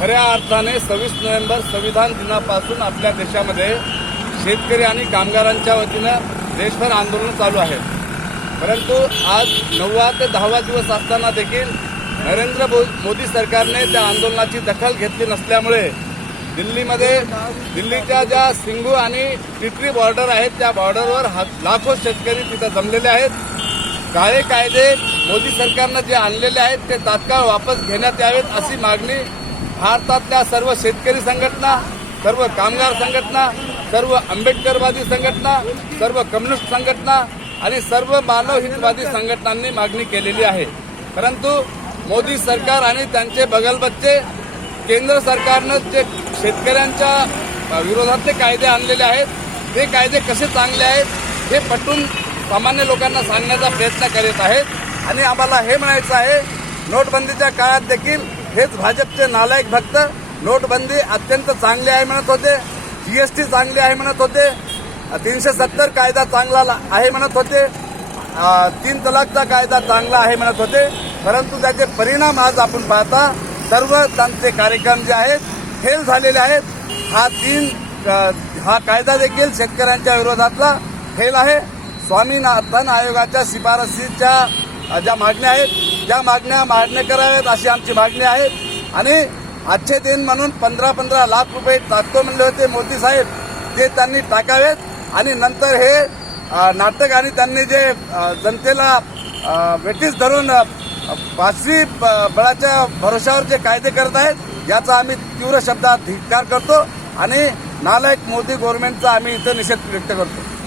खऱ्या अर्थाने सव्वीस नोव्हेंबर संविधान दिनापासून आपल्या देशामध्ये शेतकरी आणि कामगारांच्या वतीनं देशभर आंदोलन चालू आहे. परंतु आज नववा ते दहावा दिवस असताना देखील नरेंद्र मो- मोदी सरकारने त्या आंदोलनाची दखल घेतली नसल्यामुळे दिल्लीमध्ये दिल्लीच्या ज्या सिंगू आणि टिटरी बॉर्डर आहेत त्या बॉर्डरवर लाखो शेतकरी तिथं जमलेले आहेत. काळे कायदे मोदी सरकारनं जे आणलेले आहेत ते तात्काळ वापस घेण्यात यावेत अशी मागणी भारतातल्या सर्व शेतकरी संघटना सर्व कामगार संघटना सर्व आंबेडकरवादी संघटना सर्व कम्युनिस्ट संघटना आणि सर्व मानव हितवादी संघटनांनी मागणी केलेली आहे. परंतु मोदी सरकार आणि त्यांचे बगलबच्चे केंद्र सरकारनं जे शेतकऱ्यांच्या विरोधातले कायदे आणलेले आहेत ते कायदे कसे चांगले आहेत हे पटून सामान्य लोकांना सांगण्याचा प्रयत्न करीत आहेत. आणि आम्हाला हे म्हणायचं आहे नोटबंदीच्या काळात देखील हेच भाजपचे नालायक भक्त नोटबंदी अत्यंत चांगली आहे म्हणत होते. जीएसटी चांगली आहे म्हणत होते. तीनशे सत्तर कायदा चांगला ला- आहे म्हणत होते. तीन तलाकचा कायदा चांगला आहे म्हणत होते. परंतु त्याचे परिणाम आज आपण पाहता सर्व त्यांचे कार्यक्रम जे आहेत फेल झालेले आहेत. हा तीन हा कायदा देखील शेतकऱ्यांच्या विरोधातला फेल आहे. स्वामीनाथन आयोगाच्या शिफारसीच्या ज्या मागण्या आहेत ज्या मागण्या मान्य कराव्यात अशी आमची मागणी आहे. आणि आजचे दिन म्हणून पंधरा पंधरा लाख रुपये टाकतो म्हणले होते मोदी साहेब ते त्यांनी टाकावेत. आणि नंतर हे नाटक आणि त्यांनी जे जनतेला वेटीस धरून पाचवी ब- बळाच्या भरोशावर जे कायदे करत आहेत याचा आम्ही तीव्र शब्दात धिक्कार करतो. आणि नालायक मोदी गव्हर्नमेंटचा आम्ही इथं निषेध व्यक्त करतो.